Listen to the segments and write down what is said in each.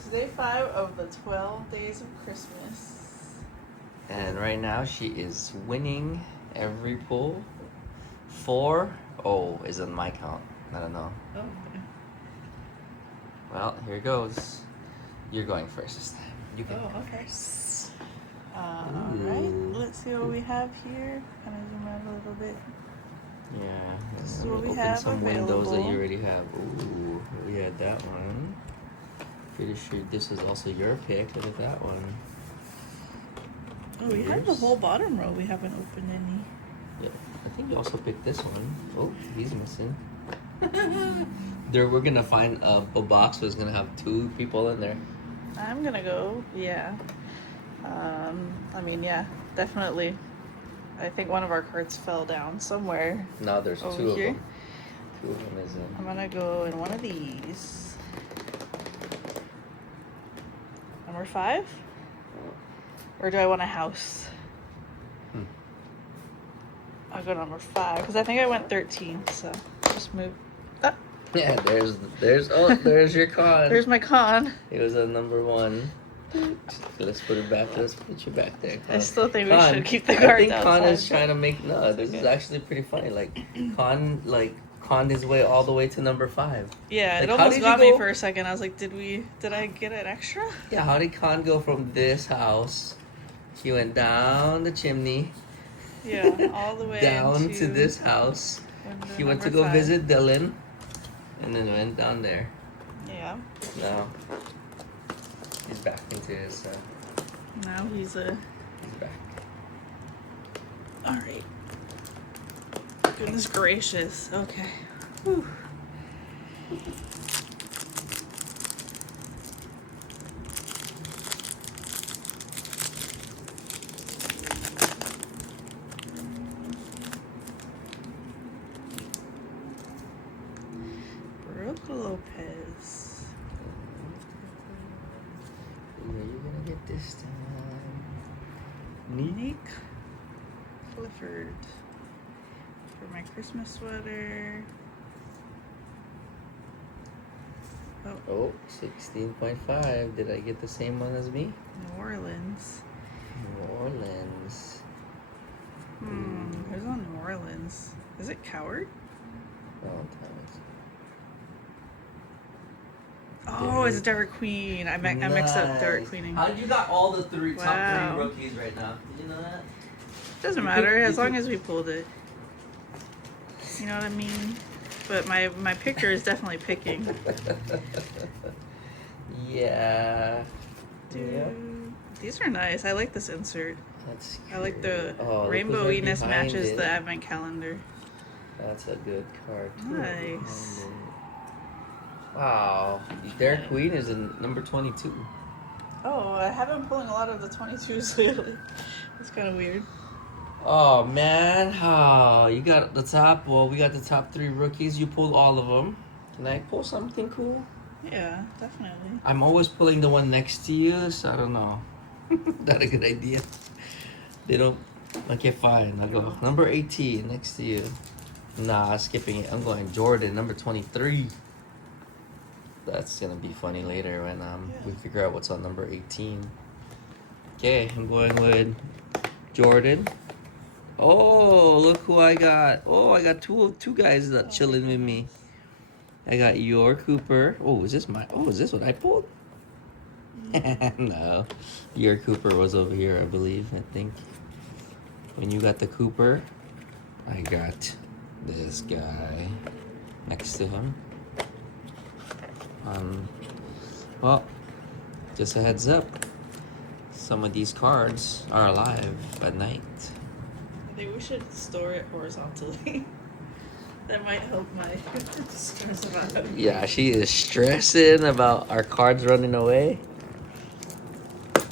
It's day 5 of the 12 days of Christmas. And right now she is winning every pull. 4 is on my count. I don't know. Oh, okay. Well, here goes. You're going first this time. You can go okay. first. Alright, let's see what we have here. Kind of zoom out a little bit. Yeah. This is let what me we open have some windows that available. you already have. Ooh, we had that one. Pretty sure this is also your pick. Look at that one. Oh, we have the whole bottom row. We haven't opened any. Yeah, I think you also picked this one. Oh, he's missing. We're gonna find a box that's gonna have 2 people in there. I'm gonna go, yeah. Yeah, definitely. I think one of our cards fell down somewhere. Now there's over 2 here. of them. 2 of them is in. I'm gonna go in one of these. Number 5? Or do I want a house? I'll go number 5 because I think I went 13. So just move. Ah. Yeah, there's your con. There's my con. It was a number 1. Let's put it back. Let's put you back there. Con. I still think we should keep the cards I think outside. Con is trying to make this is actually pretty funny. Con his way all the way to number 5. Yeah, like, it almost got me for a second. I was like, did I get an extra? Yeah, how did Con go from this house? He went down the chimney. Yeah, all the way down to this house. He went to go 5. visit Dylan, and then went down there. Yeah. Now he's back into his. Now he's back. All right. Goodness gracious. Okay. Whew. Brooke Lopez. Who are you gonna get this time? Nick Clifford. For my Christmas sweater. Oh, 16.5. Did I get the same one as me? New Orleans. New Orleans. Who's on New Orleans? Is it Coward? Oh, it's Derek Queen. I mixed up Derek Queen. How you got all the top 3 rookies right now? Did you know that? Doesn't matter as long as we pulled it. You know what I mean? But my picker is definitely picking. Yeah. Dude, these are nice. I like this insert. That's cute. I like the Rainbow rainbowiness matches the advent calendar. That's a good card too. Nice. Wow. Derek Queen is in number 22. Oh, I have been pulling a lot of the 22s lately. It's kind of weird. Oh man, you got the top. Well, we got the top 3 rookies. You pulled all of them. Can I pull something cool? Yeah, definitely. I'm always pulling the one next to you, so I don't know. That a good idea? They don't. Okay, fine. I'll go number 18 next to you. Nah, skipping it. I'm going Jordan, number 23. That's gonna be funny later when we figure out what's on number 18. Okay, I'm going with Jordan. Oh, look who I got. Oh, I got two guys that chilling with me. I got your Cooper. Oh, is this what I pulled? No. Your Cooper was over here, I believe, I think. When you got the Cooper, I got this guy next to him. Well, just a heads up. Some of these cards are alive at night. I think we should store it horizontally. That might help my stress about it. Yeah, she is stressing about our cards running away. You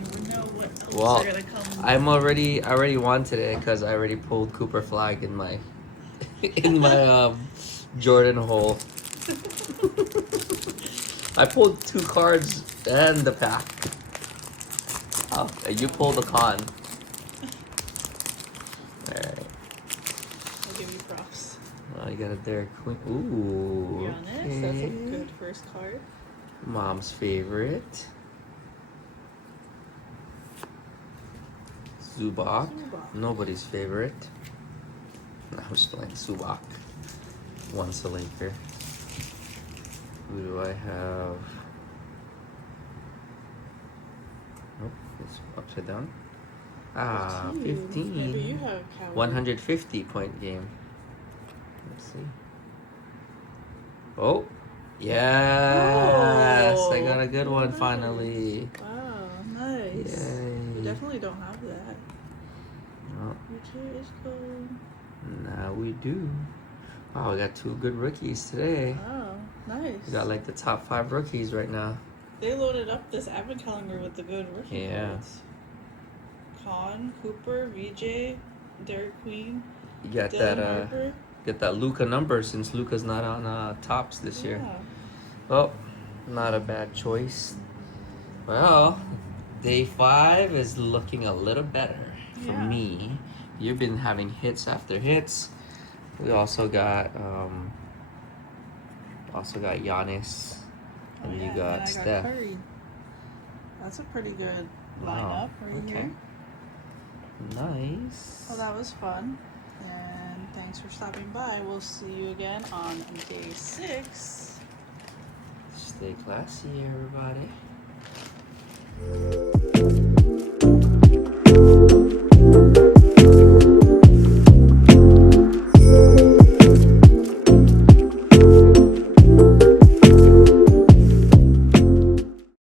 never know what else Well, are gonna come. I already won today because I already pulled Cooper Flag in my Jordan hole. I pulled 2 cards and the pack. Oh, you pulled the con. Alright. I'll give you props. Oh, you got a Derek Queen. Ooh. Giannis, that's a good first card. Mom's favorite. Zubac. Zubac. Nobody's favorite. I was playing Zubac. Once a Laker. Who do I have? Nope, it's upside down. Ah, 15. Maybe you have Coward. 150 point game. Let's see. Oh, yes! I got a good one nice. finally. Wow, nice. We Yay. definitely don't have that. Oh, Which is cool. now we do. Wow, we got 2 good rookies today. Wow, nice. We got like the top 5 rookies right now. They loaded up this advent calendar with the good rookie Yeah. cards. Con, Cooper, VJ, Derek Queen, You got Dylan that Harper. get that Luca number since Luca's not on tops this year. Yeah. Well, not a bad choice. Well, day 5 is looking a little better for Yeah. me. You've been having hits after hits. We also got Giannis, and you and got I Steph. Curry. That's a pretty good Wow, lineup right okay. here. Nice. Well, that was fun. And thanks for stopping by. We'll see you again on day 6. Stay classy, everybody.